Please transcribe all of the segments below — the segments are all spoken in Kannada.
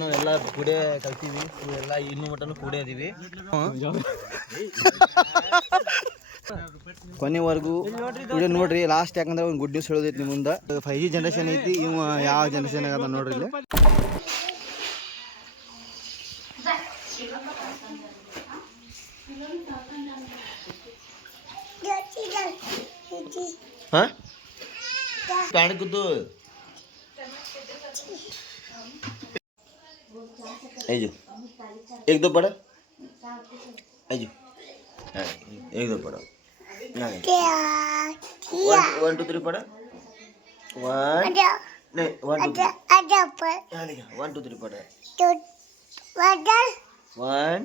ನಾವೆಲ್ಲ ಕೂಡೇ ಕಲ್ತೀವಿ, ಎಲ್ಲ ಇನ್ನೂ ಮಟನು ಕೂಡೇ ಇದೀವಿ. ಕೊನೆವರೆಗೂ ವಿಡಿಯೋ ನೋಡ್ರಿ ಲಾಸ್ಟ್. ಯಾಕಂದ್ರೆ ಒಂದು ಗುಡ್ ನ್ಯೂಸ್ ಹೇಳೋದೈತಿ ನಿಮ್ಮ ಮುಂದೆ. 5G ಜನರೇಷನ್ ಐತಿ, ಇವ ಯಾವ ಜನರೇಷನ್ ಆಗದ ನೋಡ್ರಿ ಇಲ್ಲಿ. हाँ कान कुदो आइजो एक दो पढ़ा आइजो एक दो पढ़ा 1 2 3 पढ़ा 1 नहीं 1 2 1 2 3 पढ़ा 1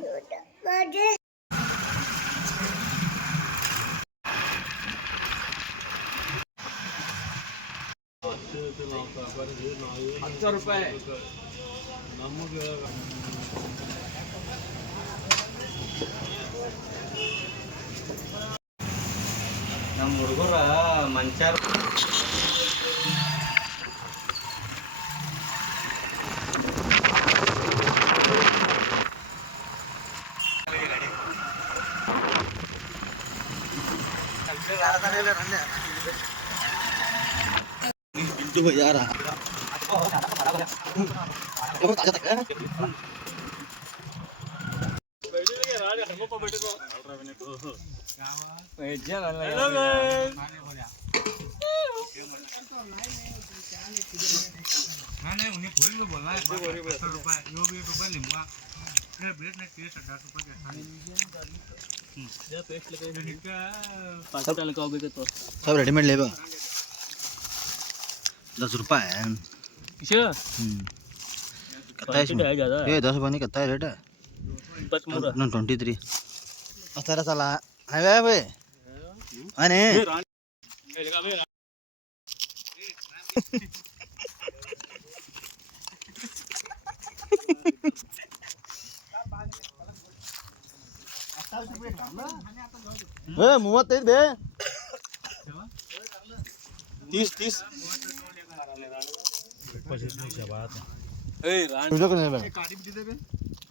10 ರೂಪಾಯಿ ನಮಗೆ ನಮ್ಮ ಹುಡುಗರ ಮಂಚಾರ coba ya सब रेडीमेड ले 10 रुपये किसे कितना है ज़्यादा ये 10 रुपये नहीं कितना रेट है 23 अठारह साल है भाई अने ಮೂವತ್ತೈದು ಬೇ 30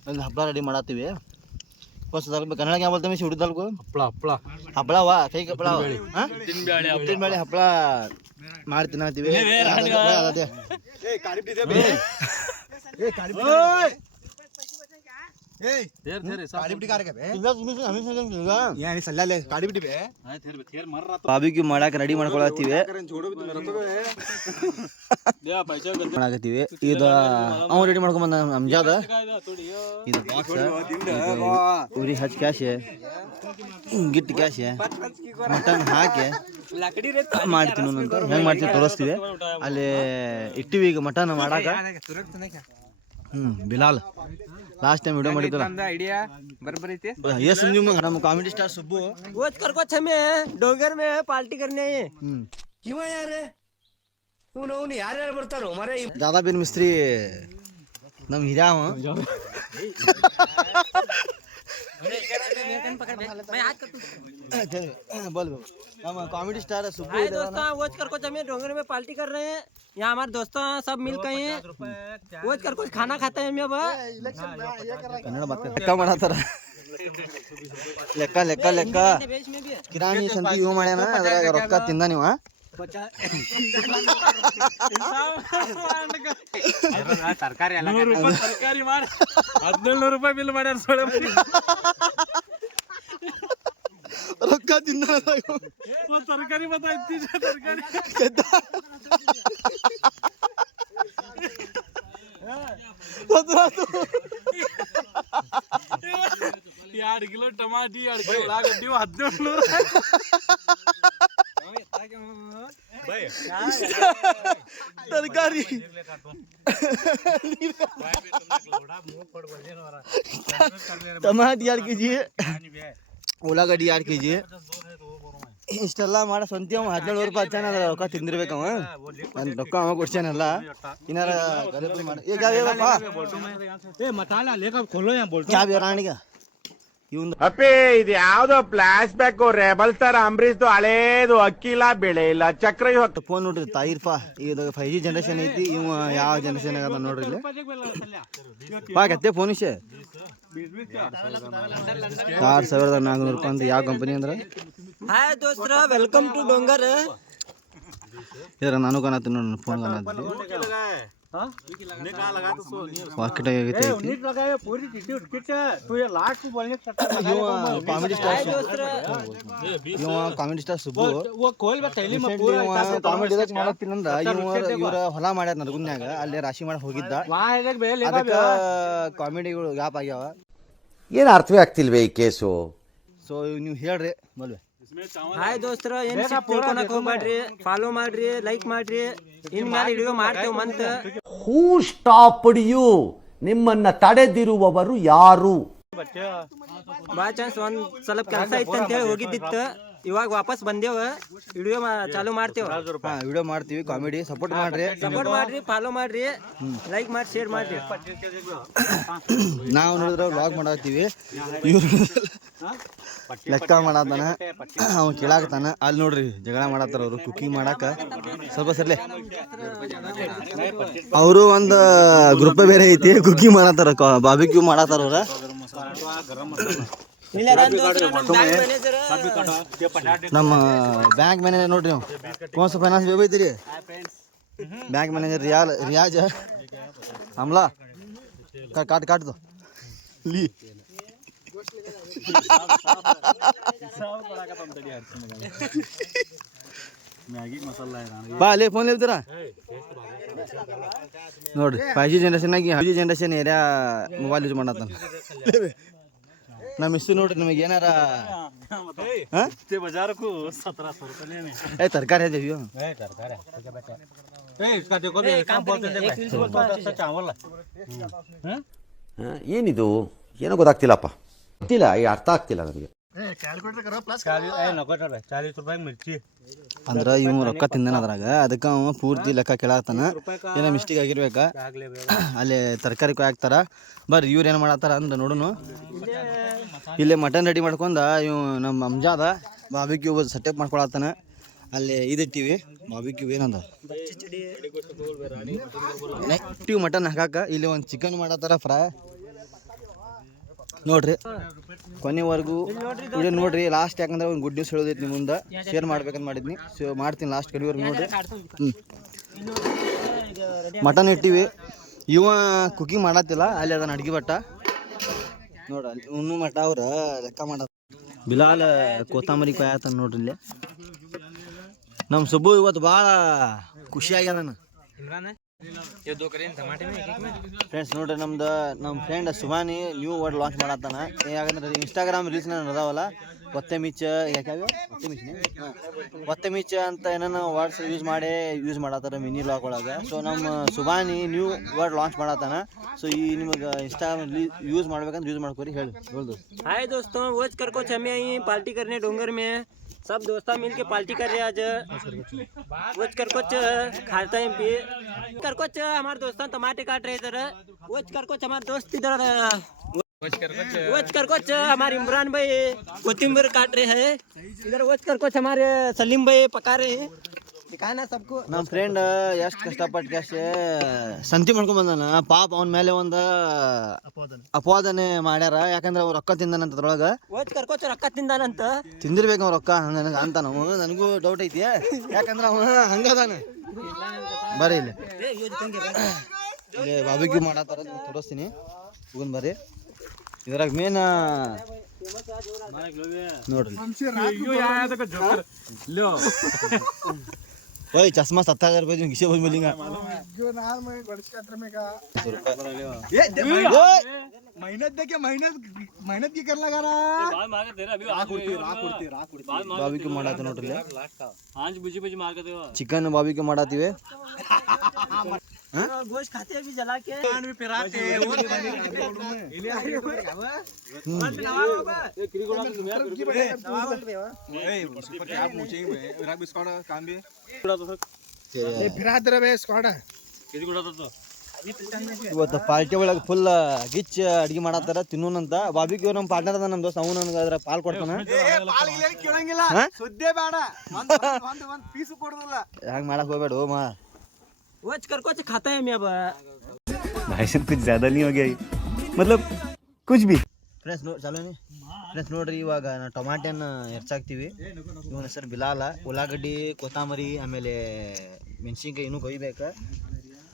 ಅಲ್ಲಿ ಹಪ್ಪಳ ರೆಡಿ ಮಾಡತ್ತೀವಿ. ಫಸ್ಟ್ ಕನ್ನಡ क्या बोलते हैं शिवड़ी दाल को ಹಪ್ಪಳ ಹಪ್ಪಳ ವಾ ಕೈ ಹಪ್ಪಳ ಉದ್ದಿನ ಬೇಳೆ ಹಪ್ಪಳ ಮಾಡಿ ತಿನ್ನತ್ತೀವಿ. ಬಾರ್ಬಿಕ್ಯೂ ಮಾಡಕ್ ರೆಡಿ ಮಾಡ್ಕೊಳತ್ತೀವಿ. ಮಾಡಾಕತ್ತೀವಿ. ಇದು ಅವ್ ರೆಡಿ ಮಾಡ್ಕೊಂಡ್ ಬಂದ ಅಮ್ಜಾದ. ಇದು ಬಾಕ್ಸ್ ಉರಿ ಹಚ್ ಕ್ಯಾಶ್ ಗಿಟ್ ಕ್ಯಾಶ್ ಮಟನ್ ಹಾಕಿ ಮಾಡ್ತೀನಿ ಅಂತ ಹೆಂಗ್ ಮಾಡ್ತೀವಿ ತೋರಿಸ್ತೀವಿ. ಅಲ್ಲಿ ಇಟ್ಟಿವಿ ಈಗ ಮಟನ್ ಮಾಡಾಕ. ಬಿಲಾಲ್ लास्ट टाइम वीडियो ಮಾಡಿದ್ರಲ್ಲ आइडिया बराबर ಐತಿ. यस ನಮ್ಮ ಕಾಮಿಡಿ ಸ್ಟಾರ್ ಸುಬ್ಬು वोच करको छमे डोंगर में पार्टी करने आए क्यों यार उन यार ಬರ್ತಾರೋ ಮಾರೇ. दादा बिन मिस्त्री ನಮ್ಮ ಹಿರಾವ बोल हम कॉमेडी स्टार सुब्बू. हाय दोस्तों, वोच करको छमे डोंगर में पार्टी कर रहे हैं. यहाँ हमारे दोस्तों सब मिल गए हैं. वोच करको खाना खाते हैं. हम कन्नड़ बात ಲೆಕ್ಕ ಮಾಡತಾರ. ಲೆಕ್ಕ ಲೆಕ್ಕ ಲೆಕ್ಕ ಕಿರಾಣಿ ಸಂತಿ ಇವು ಮಾಡ್ಯಾನ. ಅದ್ರಾಗ ರೊಕ್ಕ ತಿಂದ ನೀವ ತರಕಾರಿ ಮಾಡಿ 1700 ರೂಪಾಯಿ ಬಿಲ್ ಮಾಡ್ಯಾರ. ರೊಕ್ಕ ತಿಂದ ತರಕಾರಿ ಬತ್ತಾಯ್ತಿ. ತರಕಾರಿ 2 ಕಿಲೋ ಟಮಾಟಿ 2 ಕಿಲೋ ಉಳ್ಳಾಗಡ್ಡಿ 1700 ತರಕಾರಿ ಟಮಾಟಿ 2 kg ಉಳ್ಳಾಗಡ್ಡಿ 2 kg ಇಷ್ಟೆಲ್ಲ ಮಾಡ ಸ್ವಂತ 17 ರೂಪಾಯಿ ಹಚ್ಚಾನ. ರೊಕ್ಕ ತಿಂದಿರ್ಬೇಕವ. ನನ್ನ ರೊಕ್ಕ ಅವ ಕೊಡ್ಸ್ಯಾನಲ್ಲ. ಇನ್ನಾರ ಗಲಭೆ ಮಾಡಿ ಈಗ ಮಸಾಲ ಲೇಕ ಖೋಲೋ ಯಾ ಬೋಲ್ಟೋ ಕ್ಯಾ ಬೇರಾಣಿಗ ಇವಂದು ಅಪ್ಪಿ ಇದು ಯಾವ್ದೋ ಫ್ಲಾಶ್ ಬ್ಯಾಕ್ ರೆಬಲ್ ಸ್ಟಾರ್ ಅಂಬರೀಶ್ದು ಹಳೇದು ಅಕ್ಕಿಲ್ಲ ಬೆಳೆ ಇಲ್ಲ ಚಕ್ರ ಫೋನ್ ನೋಡ್ರಿ ತಾಯಿರ್ಪಾ ಇದು 5G ಜನರೇಷನ್ ಐತಿ. ಇವ ಯಾವ ಜನರೇಷನ್ ಆಗದ ನೋಡ್ರಿ ಇಲ್ಲಿ ಪಾಕತ್ತೆ ಫೋನ್ ವಿಷಯ 2400 ರೂಪಾಯಿ ಅಂತ. ಯಾವ ಕಂಪನಿ ಅಂದ್ರೆ ಹಾಯ್ ದೋಸ್ತರ ವೆಲ್ಕಮ್ ಟು ಡೋಂಗರ್. ಇದ್ರ ನಾನು ಕಾಣತ್ತೀನಿ ನೋಡಿ ಫೋನ್ ಕಾಣತ್ತೀನಿ. ಮಾರ್ಕೆಟ್ ಆಗೈತೆ ಕಾಮಿಡಿ ಸ್ಟಾರ್ ಸುಬ್ಬು ಕಾಮಿಡಿ ಮಾಡತ್ತೀನಂದ್ರ ಇವ್ರ ಹೊಲ ಮಾಡ್ಯಾರ ನರಗುನ್ಯಾಗ. ಅಲ್ಲಿ ರಾಶಿ ಮಾಡಕ್ ಹೋಗಿದ್ದ. ಅದಕ್ಕ ಕಾಮಿಡಿಗಳು ಗ್ಯಾಪ್ ಆಗ್ಯಾವ. ಏನು ಅರ್ಥವೇ ಆಗ್ತಿಲ್ವೇ ಈ ಕೇಸು? ಸೊ ನೀವು ಹೇಳ್ರಿ ಮಲ್ವೆ. ಹಾಯ್ ದೋಸ್ತರ ಏನ್ ತಿಳ್ಕೊಳಕ್ ಹೋಗ್ಬೇಡ್ರಿ, ಫಾಲೋ ಮಾಡ್ರಿ, ಲೈಕ್ ಮಾಡ್ರಿ. ಇನ್ ಮೇಲೆ ವಿಡಿಯೋ ಮಾಡ್ತೇವೆ ಮಂತ್. Who stopped you? ನಿಮ್ಮನ್ನ ತಡೆದಿರುವವರು ಯಾರು? ಬೈ ಚಾನ್ಸ್ ಒಂದ್ ಸ್ವಲ್ಪ ಕೆಲಸ ಇತ್ತು ಅಂತ ಹೇಳಿ ಹೋಗಿದ್ದಿತ್ತು. ಇವಾಗ ವಾಪಸ್ ಬಂದೇವ. ವಿಡಿಯೋ ಚಾಲು ಮಾಡ್ತೇವೆ. ವಿಡಿಯೋ ಮಾಡ್ತೀವಿ. ಕಾಮಿಡಿ ಸಪೋರ್ಟ್ ಮಾಡ್ರಿ, ಫಾಲೋ ಮಾಡ್ರಿ, ಲೈಕ್ ಮಾಡಿ, ಶೇರ್ ಮಾಡ್ರಿ. ನಾವು ನೋಡಿದ್ರೆ ವ್ಲಾಗ್ ಮಾಡತ್ತೀವಿ. ಇವ್ರು ಲೆಕ್ಕ ಮಾಡತ್ತಾನ, ಅವ್ನು ಕೇಳಾಕತ್ತಾನ. ಅಲ್ಲಿ ನೋಡ್ರಿ ಜಗಳ ಮಾಡತ್ತಾರ ಅವರು ಕುಕಿಂಗ್ ಮಾಡಾಕ. ಸ್ವಲ್ಪ ಸರ್ಲೆ ಅವರು ಒಂದು ಗ್ರೂಪ್ ಬೇರೆ ಐತಿ. ಕುಕಿಂಗ್ ಮಾಡತ್ತಾರ, ಬಾರ್ಬಿಕ್ಯೂ ಮಾಡತ್ತಾರ ಅವ್ರ. ನಮ್ಮ ಬ್ಯಾಂಕ್ ಮ್ಯಾನೇಜರ್ ನೋಡ್ರಿ, ನೀವು ಕೋನ್ಸ ಫೈನಾನ್ಸ್ ಬೇಬೈತಿರಿ. ಬ್ಯಾಂಕ್ ಮ್ಯಾನೇಜರ್ ರಿಯಾಜ್ ಆಮ್ಲಾ ಕಾಟ್ದು ಲೀ ಬಾ ಅಲ್ಲೇ ಫೋನ್ ಇರ್ತೀರ ನೋಡ್ರಿ. 5G generation area mobile use ಮಾಡತ್ತಾನ. ನಮ್ಮ ಇಷ್ಟು ನೋಡ್ರಿ, ನಿಮಗೆ ಏನಾರ ತರಕಾರಿ ಅದೇವಿ. ಏನಿದು? ಏನೋ ಗೊತ್ತಾಗ್ತಿಲ್ಲಪ್ಪ, ಗೊತ್ತಿಲ್ಲ, ಅರ್ಥ ಆಗ್ತಿಲ್ಲ ನನಗೆ. ಅಂದ್ರ ಇವ್ ರೊಕ್ಕ ತಿಂದನ ಅದ್ರಾಗ. ಅದಕ್ಕ ಅವ ಪೂರ್ತಿ ಲೆಕ್ಕ ಕೇಳಾಕ್ತಾನ. ಏನೋ ಮಿಸ್ಟೇಕ್ ಆಗಿರ್ಬೇಕ. ಅಲ್ಲಿ ತರಕಾರಿ ಹಾಕ್ತಾರ. ಬರ್ರಿ ಇವ್ರು ಏನ್ ಮಾಡತ್ತಾರ ಅಂದ್ರ ನೋಡುನು. ಇಲ್ಲಿ ಮಟನ್ ರೆಡಿ ಮಾಡ್ಕೊಂಡ ಇವ್ ನಮ್ಮ ಅಂಜಾದ ಬಾರ್ಬಿಕ್ಯೂ ಸೆಟಪ್ ಮಾಡ್ಕೊಳತ್ತಾನ. ಅಲ್ಲಿ ಇದಿಟ್ಟಿವಿ ಬಾರ್ಬಿಕ್ಯೂ ಏನಂದ ನೆಕ್ಟಿವ್ ಮಟನ್ ಹಾಕಾಕ. ಇಲ್ಲಿ ಒಂದು ಚಿಕನ್ ಮಾಡತ್ತಾರ ಫ್ರೈ. ನೋಡ್ರಿ ಕೊನೆವರೆಗೂ ವಿಡಿಯೋ ನೋಡ್ರಿ ಲಾಸ್ಟ್. ಯಾಕಂದ್ರೆ ಒಂದು ಗುಡ್ ನ್ಯೂಸ್ ಹೇಳೋದೈತಿ ನಿಮ್ಮ ಮುಂದೆ, ಶೇರ್ ಮಾಡ್ಬೇಕಂತ ಮಾಡಿದ್ನಿ. ಸೊ ಮಾಡ್ತೀನಿ ಲಾಸ್ಟ್ ಕಡೆವರೆಗೂ ನೋಡ್ರಿ. ಮಟನ್ ಇಟ್ಟಿವಿ. ಇವ ಕುಕಿಂಗ್ ಮಾಡತ್ತಿಲ್ಲ, ಅಲ್ಲಿ ಅದನ್ನ ಅಡ್ಗೆ ಬಟ್ಟ ನೋಡ. ಅಲ್ಲಿ ಉಣ್ಣು ಮಟ್ಟ ಅವ್ರ ಲೆಕ್ಕ ಮಾಡ. ಬಿಲಾಲ್ ಕೊತ್ತಂಬರಿ ಕಾಯತಾನ ನೋಡ್ರಿ ಇಲ್ಲಿ. ನಮ್ಮ ಸುಬ್ಬು ಇವತ್ತು ಭಾಳ ಖುಷಿಯಾಗ್ಯದಾನ ಫ್ರೆಂಡ್ಸ್. ನೋಡ್ರಿ ನಮ್ಮ ಫ್ರೆಂಡ್ ಸುಮಾನಿ ನ್ಯೂ ವರ್ಡ್ ಲಾಂಚ್ ಮಾಡತ್ತಾನ. ಯಾಕಂದ್ರೆ ಇನ್ಸ್ಟಾಗ್ರಾಮ್ ರೀಲ್ಸ್ ನೋಡಾವಲ್ಲ, ಒತ್ತೆ ಮಿಚ್ಚ ಒತ್ತೆ ಮಿಚ್ಚ ಅಂತ ಏನೇನೋ ವರ್ಡ್ಸ್ ಯೂಸ್ ಮಾಡತ್ತಾರ ಮಿನಿ ಲಾಕ್ ಒಳಗೆ. ಸೊ ನಮ್ಮ ಸುಮಾನಿ ನ್ಯೂ ವರ್ಡ್ ಲಾಂಚ್ ಮಾಡತ್ತಾನ. ಸೊ ಈ ನಿಮಗೆ ಇನ್ಸ್ಟಾಗ್ರಾಮ್ ಯೂಸ್ ಮಾಡ್ಬೇಕಂತ ಯೂಸ್ ಮಾಡ್ಕೊರಿ ಹೇಳಿ. हाय दोस्तों, वोच कर को हमें आई पार्टी करने डोंगर में. सब दोस्त मिल के पार्टी कर रहे हैं आज. वोच कर कुछ खाता है भी कर कुछ हमारे दोस्त टमाटे काट रहे इधर. वोच कर कुछ हमारे दोस्त इधर वोच कर कुछ हमारे इमरान भाई कोथिंबर काट रहे हैं इधर. वोच कर कुछ हमारे सलीम भाई पका रहे हैं. ದಿಖಾನ ಸಬ್ಕು. ನಮ್ಮ ಫ್ರೆಂಡ್ ಎಷ್ಟು ಕಷ್ಟಪಟ್ಟು ಅಷ್ಟೇ ಸಂತಿ ಮಾಡ್ಕೊಂಡ್ ಬಂದಾನ. ಪಾಪ ಅವನ ಮೇಲೆ ಒಂದು ಅಪವಾದನೆ ಮಾಡ್ಯಾರ. ಯಾಕಂದ್ರೆ ಅವ್ರು ರೊಕ್ಕ ತಿಂದಾನಂತ ಅದ್ರೊಳಗ. ಕರ್ಕೋಚ ರೊಕ್ಕ ತಿಂದಾನಂತ. ತಿಂದಿರ್ಬೇಕು ಅವ್ರ ರೊಕ್ಕ ನನಗೆ ಅಂತ. ನಾವು ನನಗೂ ಡೌಟ್ ಐತಿ, ಯಾಕಂದ್ರೆ ಅವ ಹಂಗದಾನ. ಬರ್ರಿ ಇಲ್ಲಿ ಬಾರ್ಬಿಕ್ಯೂ ಮಾಡತ್ತಾರ, ತೋರಿಸ್ತೀನಿ. ಹೋಗೋಣ ಬರ್ರಿ. ಇದ್ರಾಗ ಮೇನ್ ನೋಡ್ರಿ. ओए चश्मा 70,000 रुपये किसे बोल मिलेगा जो नाल में गड़स का में का ये मेहनत देखिए मेहनत की करना लगा रहा बाल मार के तेरा अभी आ कुर्ती बार्बिक्यू ಮಾಡಾತ ನೋಡ್ರಿ. आज बुजी बुजी मार के देखो चिकन बार्बिक्यू ಮಾಡಾತಿವೆ. गोश्त खाते हैं भी जला के कान भी पिराते हैं वो इले ये क्रिकोड़ा की मैं ए सुपर क्या पूछेंगे राग बिस्कुट काम भी ये फिरा तेरा बे स्क्वाड किसी गुड़ा तो ಇವತ್ತು ಪಾರ್ಟಿ ಒಳಗೆ ಫುಲ್ ಗಿಚ್ ಅಡಿಗೆ ಮಾಡತ್ತಾರ ತಿನ್ನೋನಂತ ಬಾಬಿಕ್ಯೂ ನಮ್ಮ ಪಾರ್ಟ್ನರ್ ಅದ ನಮ್ಮ ದೋಸ್ತ, ಅವ್ನು ನನಗೆ ಅದ್ರ ಪಾಲ್ ಕೊಡ್ತಾನ. ಸುದ್ದೇ ಬೇಡ, ಒಂದ್ ಪೀಸು ಕೊಡುದಿಲ್ಲ. ಹಂಗೆ ಮಾಡಕ್ ಹೋಗ್ಬೇಡ ಮಾ. वोच कर कुछ खाता है मैं अब भाई साहब कुछ ज्यादा नहीं हो गया ये? मतलब कुछ भी. ಫ್ರೆಂಡ್ಸ್ ಚಲೋ ಫ್ರೆಂಡ್ಸ್ ನೋಡ್ರಿ, ಇವಾಗ ನಾವು ಟೊಮಾಟೆನ ಹೆಚ್ಚಾಕ್ತೀವಿ. ಇವನ ಹೆಸರು ಬಿಲಾಲ. ಉಳ್ಳಾಗಡ್ಡಿ, ಕೊತ್ತಂಬರಿ, ಆಮೇಲೆ ಮೆಣಸಿನ್ಕಾಯಿ ಇನ್ನೂ ಕೊಯ್ಬೇಕು.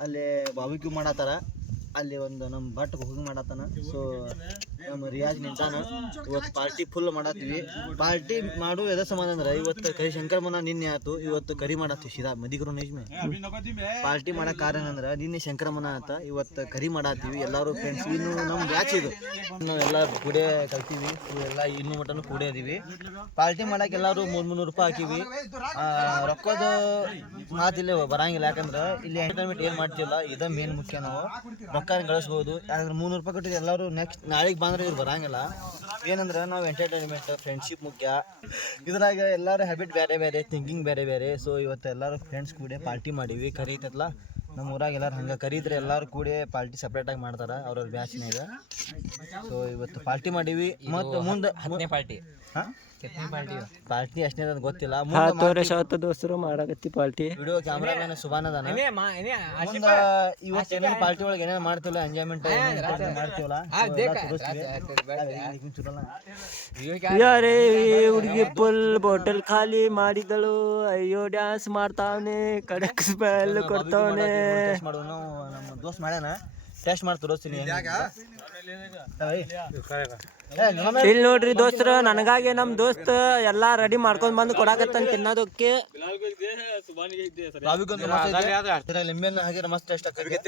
ಅಲ್ಲಿ ಬಾರ್ಬಿಕ್ಯೂ ಮಾಡತ್ತಾರ. ಅಲ್ಲಿ ಒಂದು ನಮ್ಮ ಭಟ್ ಹೋಗಿ ಮಾಡತ್ತಾನ. ಸೊ ನಮ್ಮ ರಿಯಾಜ್ ನಿಂತಾನ. ಇವತ್ತು ಪಾರ್ಟಿ ಫುಲ್ ಮಾಡತ್ತೀವಿ. ಪಾರ್ಟಿ ಮಾಡು ಎದ್ರ ಸಂಬಂಧ ಅಂದ್ರೆ ಇವತ್ತು ಕರಿ ಶಂಕರಮನ ನಿನ್ನೆ ಆಯ್ತು, ಇವತ್ತು ಕರಿ ಮಾಡತ್ತೀವಿ ಸೀದಾ ಮದಿಗರು ನೇಜ್ಮೆ. ಪಾರ್ಟಿ ಮಾಡೋ ಕಾರಣ ಅಂದ್ರೆ ನಿನ್ನೆ ಶಂಕರಮನ ಆತ, ಇವತ್ತು ಕರಿ ಮಾಡತ್ತೀವಿ. ಎಲ್ಲರೂ ಫ್ರೆಂಡ್ಸ್ ಇನ್ನು ನಮ್ಮ ಬ್ಯಾಚ್ ಇದು, ನಾವೆಲ್ಲ ಕೂಡೇ ಕಲ್ತೀವಿ. ಎಲ್ಲ ಇನ್ನೂ ಮಟನು ಕೂಡೇ ಇದೀವಿ. ಪಾರ್ಟಿ ಮಾಡಕ್ಕೆ ಎಲ್ಲರೂ 300 ರೂಪಾಯಿ ಹಾಕಿವಿ. ರೊಕ್ಕದ ಮಾತಿಲ್ಲ ಬರಂಗಿಲ್ಲ, ಯಾಕಂದ್ರೆ ಇಲ್ಲಿ ಎಂಟರ್ಟೈನ್ಮೆಂಟ್ ಏನು ಮಾಡ್ತಿಲ್ಲ, ಇದ ಮೇನ್ ಮುಖ್ಯ. ನಾವು ರೊಕ್ಕ ಗಳಿಸ್ಬೋದು, ಯಾಕಂದ್ರೆ 300 ರೂಪಾಯಿ ಕೊಟ್ಟಿದ್ದು ಎಲ್ಲರೂ ನೆಕ್ಸ್ಟ್ ನಾಳೆಗೆ ಬಂದ್ರೆ ಇವ್ರು ಬರಂಗಿಲ್ಲ. ಏನಂದ್ರೆ ನಾವು ಎಂಟರ್ಟೈನ್ಮೆಂಟ್, ಫ್ರೆಂಡ್ಶಿಪ್ ಮುಖ್ಯ. ಇದ್ರಾಗ ಎಲ್ಲರೂ ಹ್ಯಾಬಿಟ್ ಬೇರೆ ಬೇರೆ, ಥಿಂಕಿಂಗ್ ಬೇರೆ ಬೇರೆ. ಸೊ ಇವತ್ತು ಎಲ್ಲರೂ ಫ್ರೆಂಡ್ಸ್ ಕೂಡ ಪಾರ್ಟಿ ಮಾಡೀವಿ. ಕರೀತಲ್ಲ ನಮ್ಮ ಊರಾಗ ಎಲ್ಲರೂ ಹಂಗೆ ಕರೀದ್ರೆ ಎಲ್ಲರೂ ಕೂಡ ಪಾರ್ಟಿ ಸಪ್ರೇಟಾಗಿ ಮಾಡ್ತಾರೆ ಅವ್ರವ್ರ ಬ್ಯಾಚ್ನಾಗ. ಸೊ ಇವತ್ತು ಪಾರ್ಟಿ ಮಾಡೀವಿ. ಮತ್ತು ಮುಂದೆ 10ನೇ ಪಾರ್ಟಿ. ಹಾಂ, ಪಾರ್ಟಿ ಅಷ್ಟೇ ಅದು ಗೊತ್ತಿಲ್ಲ. ದೋಸ್ತರು ಮಾಡಕತ್ತಿ ಪಾರ್ಟಿ. ವಿಡಿಯೋ ಕ್ಯಾಮ್ರಾಮನ್ ಸುಬಾನ್ ಅದಾನ. ಮುಂದೆ ಇವತ್ತು ಏನೇನು ಪಾರ್ಟಿ ಒಳಗೆ ಏನೇನು ಮಾಡ್ತೀವಲ್ಲ, ಎಂಜಾಯ್ಮೆಂಟ್ ಮಾಡ್ತೀವಲ್ಲ, ಯಾರೇ ಹುಡುಗಿ ಫುಲ್ ಬಾಟಲ್ ಖಾಲಿ ಮಾಡಿದಳು. ಅಯ್ಯೋ ಡ್ಯಾನ್ಸ್ ಮಾಡ್ತಾವನೆ, ಕಡಕ್ ಸ್ಮೆಲ್ ಕೊಡ್ತಾವನೆ. ಮಾಡೋನು ನಮ್ಮ ದೋಸ್ತ್ ಮಾಡ್ಯಾನ, ಟೆಸ್ಟ್ ಮಾಡ್ತಾರೋ ಇಲ್ಲಿ ನೋಡ್ರಿ ದೋಸ್ತರ, ನನಗಾಗಿ ನಮ್ ದೋಸ್ತ್ ಎಲ್ಲಾ ರೆಡಿ ಮಾಡ್ಕೊಂಡ್ ಬಂದು ಕೊಡಾಕತ್ತಾನ ತಿನ್ನೋದಕ್ಕೆ. ಲಿಂಬೆನ ಹಾಕಿದ್ರೆ ಮಸ್ತ್ ಟೇಸ್ಟ್ ಆಗ್ತದೆ.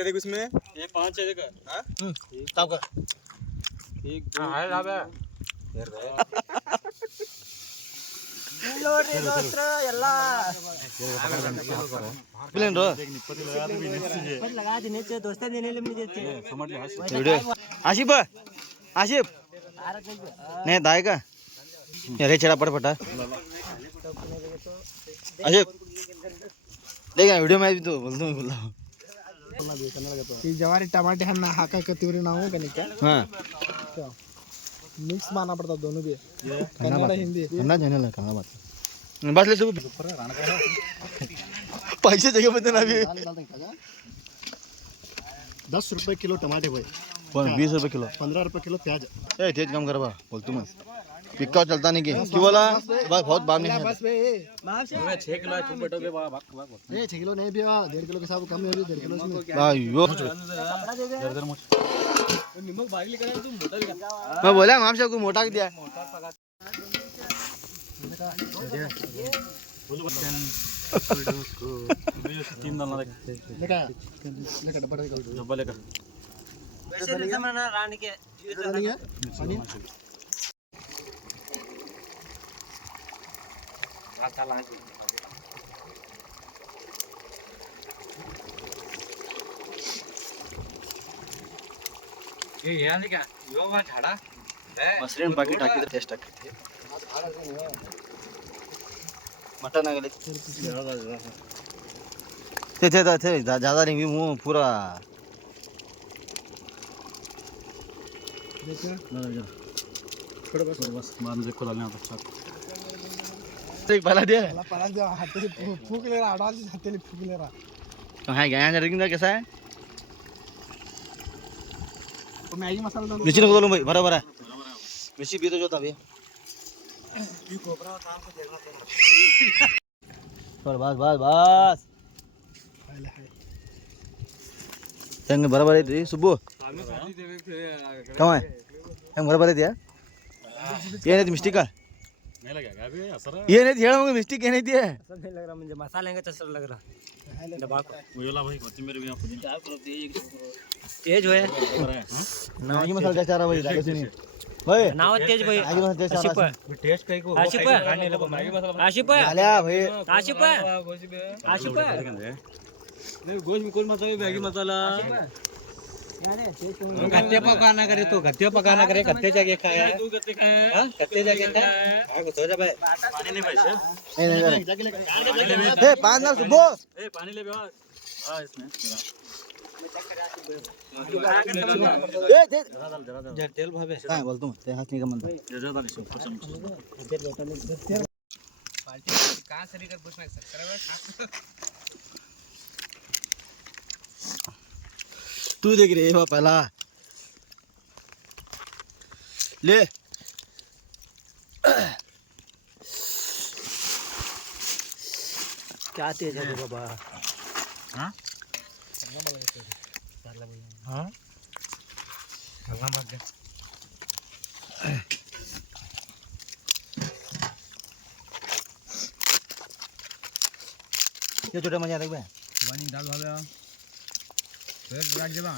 ನೋಡ್ರಿ ದೋಸ್ತರ ಎಲ್ಲಾ आशिफ आशिफ नहीं दाएगा अरे चला पटा आशिफ देख वीडियो में भी तो बोल दूँ बोला ಈ ಜವಾರಿ ಟಮಾಟೆ ಹಣ್ಣು ಹಾಕಾಕತ್ತೀವ್ರಿ ನಾವು ಗಣಿಕೆ. हाँ ಮಿಕ್ಸ್ ಮಾನ ಪಡ್ತಾವ दोनों भी, ಕನ್ನಡ ಹಿಂದಿ. अन्ना चैनल है कहाँ बात बस ले सब पैसे जगह बता ना अभी 10 रुपये किलो टमाटे भाई, 20 रुपए किलो, 15 रुपये किलो प्याज. ए तेज कम कर बा बोल तू मैं पिक्का चलता नहीं क्यों बोला बस बहुत बाम नहीं बस भाई 6 किलो नहीं 6 किलो नहीं भी 1.5 किलो के साथ कम है, 1.5 किलो में अयो मैं बोला माम से को मोटा दिया ರಾಣಿಗೆ मसलिन पैकेट ಹಾಕಿದ್ರೆ ಟೇಸ್ಟ್ ಆಗ್ತೈತಿ. मटन ಆಗಲಿ थे ज़्यादा नहीं भी मुँह पूरा पला दिया पड़ा दिया हाथे से फूक ले रहा, अड़ाल से हाथे से फूक ले रहा. हाँ गया जरिंदा कैसा है तो मैगी मसाला डाल मिर्ची को बोलूं भाई बराबर है मिर्ची भी तो जो था भैया बस बस बस ಹೆಂಗ ಬರಬರ ಐತ್ರಿ ಸುಬ್ಬು ಕಮ ಹೆಂಗ ಬರಬರ ಐತಿಯಾ ಏನೈತಿ ಮಿಸ್ಟೇಕ ಏನೈತಿ ಹೇಳ ಮಗ ಮಿಸ್ಟೇಕ್ ಏನೈತಿ मसाले का चसर लग रहा तेज हुए आगे मसाला टेस्ट आ रहा भाई दाल सुनी भाई नाव तेज भाई आगे मसाला टेस्ट आ रहा टेस्ट कई को आशिफ आशिफ आलिया भाई आशिफ आशिफ नहीं गोश्त में कोई मसाला मैगी मसाला गत्ते पकाना करे तो गत्ते पकाना करे गत्ते जाके खाया हां गत्ते जाके खाया आगो तो जा भाई पानी ले भाई नहीं ए पानी ना सुबो ए पानी ले बस हां इसमें काय बोलतो ते हात निघा म्हणतो तू देख रे बापाला ले क्या तेज है बाबा हाँ हाँ ये छोटा मजा देख बे पानी डाल भावे फिर रख दे बा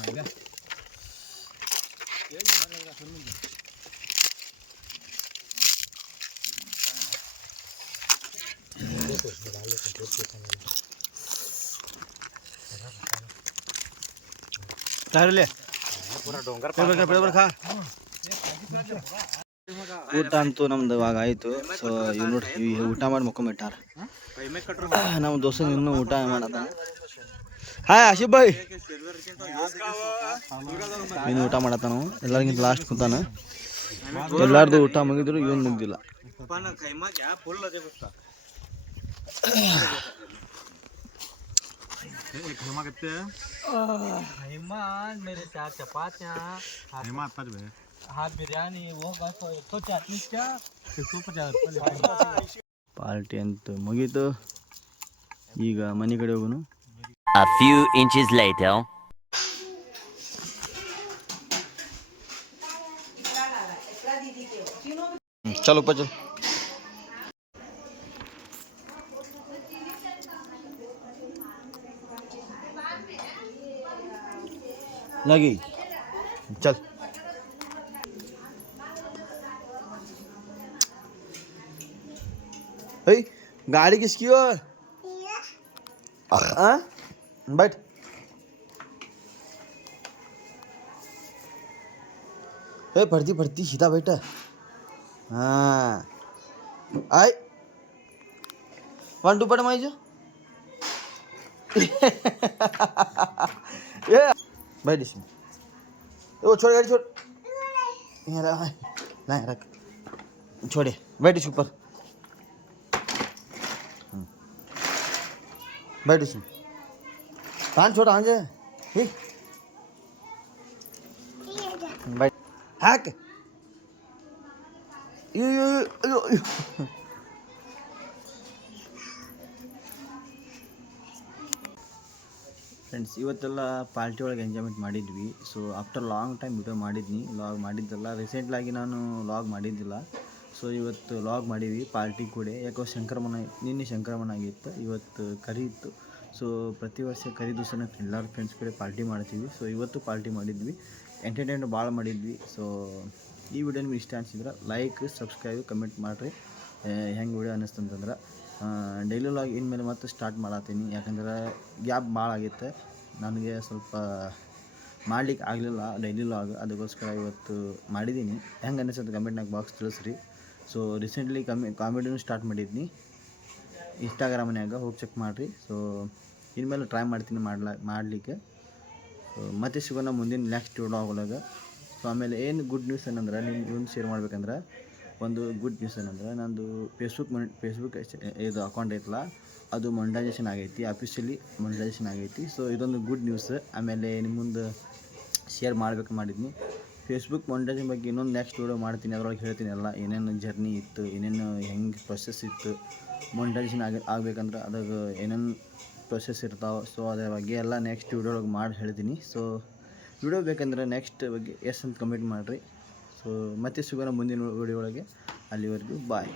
इधर ले पूरा डोंगर ಬರಬರ ಖಾ ಊಟ ಅಂತೂ ನಮ್ದು ಇವಾಗ ಆಯಿತು ಸೊ ಇವ್ ನೋಡ್ರಿ ಊಟ ಮಾಡಿ ಮಕ್ಕೊಂಬಿಟ್ಟಾರ ನಮ್ಮ ದೋಸ್ತ ಇನ್ನೂ ಊಟ ಮಾಡತ್ತಾನ ಹಾಯ್ ಆಶಿಫ್ ಭಾಯ್ ಇನ್ನು ಊಟ ಮಾಡತ್ತಾನ ಎಲ್ಲರಿಗಿಂತ ಲಾಸ್ಟ್ ಕೂತಾನ ಎಲ್ಲಾರ್ದು ಊಟ ಮುಗಿದ್ರು ಇವನ್ ಮುಗ್ದಿಲ್ಲ मेरे 4 चपातियां हाथ बिरयानी वो 140 क्या 150 ಪಾರ್ಟಿ ಅಂತೂ ಮುಗೀತು ಈಗ ಮನೆ ಕಡೆ ಹೋಗೋನು A few inches later. चलो चलो लगी चल गाड़ी किसकी और बैठ भरती भरती सीधा बैठा हाँ आई 1 2 पट माइजो ये बैठ इसमें वो छोड़ गाड़ी छोड़ नहीं रख छोड़े बैठ इस ऊपर बैठ इसमें कान छोड़ आगे बैठ हैक ಫ್ರೆಂಡ್ಸ್ ಇವತ್ತೆಲ್ಲ ಪಾರ್ಟಿ ಒಳಗೆ ಎಂಜಾಯ್ಮೆಂಟ್ ಮಾಡಿದ್ವಿ so after long time video ಮಾಡಿದ್ನಿ ಲಾಗ್ ಮಾಡಿದ್ದಲ್ಲ ರೀಸೆಂಟ್ಲಾಗಿ ನಾನು ಲಾಗ್ ಮಾಡಿದ್ದಿಲ್ಲ ಸೊ ಇವತ್ತು ಲಾಗ್ ಮಾಡೀವಿ ಪಾರ್ಟಿ ಕೂಡ ಯಾಕೋ ನಿನ್ನೆ ಸಂಕ್ರಮಣ ಆಗಿತ್ತು ಇವತ್ತು ಕರಿ ಇತ್ತು ಸೊ ಪ್ರತಿ ವರ್ಷ ಕರಿ ದಿವಸನ ಎಲ್ಲರೂ ಫ್ರೆಂಡ್ಸ್ ಕೂಡ ಪಾರ್ಟಿ ಮಾಡ್ತೀವಿ ಸೊ ಇವತ್ತು ಪಾರ್ಟಿ ಮಾಡಿದ್ವಿ ಎಂಟರ್ಟೈನ್ಮೆಂಟ್ ಭಾಳ ಮಾಡಿದ್ವಿ ಸೊ ಈ ವಿಡಿಯೋ ನಿಮ್ಗೆ ಇಷ್ಟ ಅನಿಸಿದ್ರೆ ಲೈಕ್ ಸಬ್ಸ್ಕ್ರೈಬ್ ಕಮೆಂಟ್ ಮಾಡಿರಿ ಹೆಂಗೆ ವಿಡಿಯೋ ಅನ್ನಿಸ್ತಂತಂದ್ರೆ ಡೈಲಿ ಲಾಗ್ ಇನ್ಮೇಲೆ ಮತ್ತೆ ಸ್ಟಾರ್ಟ್ ಮಾಡತ್ತೀನಿ ಯಾಕಂದ್ರೆ ಗ್ಯಾಪ್ ಭಾಳ ಆಗಿತ್ತು ನನಗೆ ಸ್ವಲ್ಪ ಮಾಡ್ಲಿಕ್ಕೆ ಆಗಲಿಲ್ಲ ಡೈಲಿ ಲಾಗ್ ಅದಕ್ಕೋಸ್ಕರ ಇವತ್ತು ಮಾಡಿದ್ದೀನಿ ಹೆಂಗೆ ಅನ್ನಿಸುತ್ತೆ ಕಮೆಂಟ್ನಾಗ ಬಾಕ್ಸ್ ತಿಳಿಸ್ರಿ ಸೊ ರೀಸೆಂಟ್ಲಿ ಕಾಮಿಡಿನೂ ಸ್ಟಾರ್ಟ್ ಮಾಡಿದ್ನಿ ಇನ್ಸ್ಟಾಗ್ರಾಮ್ನ್ಯಾಗ ಹೋಗಿ ಚೆಕ್ ಮಾಡಿರಿ ಸೊ ಇನ್ಮೇಲೆ ಟ್ರೈ ಮಾಡ್ತೀನಿ ಮಾಡಲಿಕ್ಕೆ ಸೊ ಮತ್ತೆ ಸಿಗೋಣ ಮುಂದಿನ ನೆಕ್ಸ್ಟ್ ವ್ಲಾಗ್ ಒಳಗೆ ಸೊ ಆಮೇಲೆ ಏನು ಗುಡ್ ನ್ಯೂಸ್ ಏನಂದ್ರೆ ನೀವು ಶೇರ್ ಮಾಡ್ಬೇಕಂದ್ರೆ ಒಂದು ಗುಡ್ ನ್ಯೂಸ್ ಏನಂದ್ರೆ ನಂದು ಫೇಸ್ಬುಕ್ ಇದು ಅಕೌಂಟ್ ಐತಲ್ಲ ಅದು ಮೊನಿಟೈಸೇಷನ್ ಆಗೈತಿ ಅಫಿಷಿಯಲಿ ಮೊನಿಟೈಸೇಷನ್ ಆಗೈತಿ ಸೊ ಇದೊಂದು ಗುಡ್ ನ್ಯೂಸ್ ಆಮೇಲೆ ನಿಮ್ಮ ಮುಂದೆ ಶೇರ್ ಮಾಡ್ಬೇಕು ಮಾಡಿದ್ನಿ ಫೇಸ್ಬುಕ್ ಮೊನಿಟೈಸೇಷನ್ ಬಗ್ಗೆ ಇನ್ನೊಂದು ನೆಕ್ಸ್ಟ್ ವಿಡಿಯೋ ಮಾಡ್ತೀನಿ ಅದರೊಳಗೆ ಹೇಳ್ತೀನಿ ಎಲ್ಲ ಏನೇನು ಜರ್ನಿ ಇತ್ತು ಏನೇನು ಹೆಂಗೆ ಪ್ರೊಸೆಸ್ ಇತ್ತು ಮೊನಿಟೈಸೇಷನ್ ಆಗಬೇಕಂದ್ರೆ ಅದಾಗ ಏನೇನು ಪ್ರೊಸೆಸ್ ಇರ್ತಾವೆ ಸೊ ಅದರ ಬಗ್ಗೆ ಎಲ್ಲ ನೆಕ್ಸ್ಟ್ ವಿಡಿಯೋ ಒಳಗೆ ಮಾಡಿ ಹೇಳ್ತೀನಿ ಸೊ ವಿಡಿಯೋ ಬೇಕಂದ್ರೆ ನೆಕ್ಸ್ಟ್ ಬಗ್ಗೆ ಎಸ್ ಅಂತ ಕಮೆಂಟ್ ಮಾಡಿರಿ ಸೊ ಮತ್ತೆ ಸಿಗೋಣ ಮುಂದಿನ ವಿಡಿಯೋ ಒಳಗೆ ಅಲ್ಲಿವರೆಗೂ ಬಾಯ್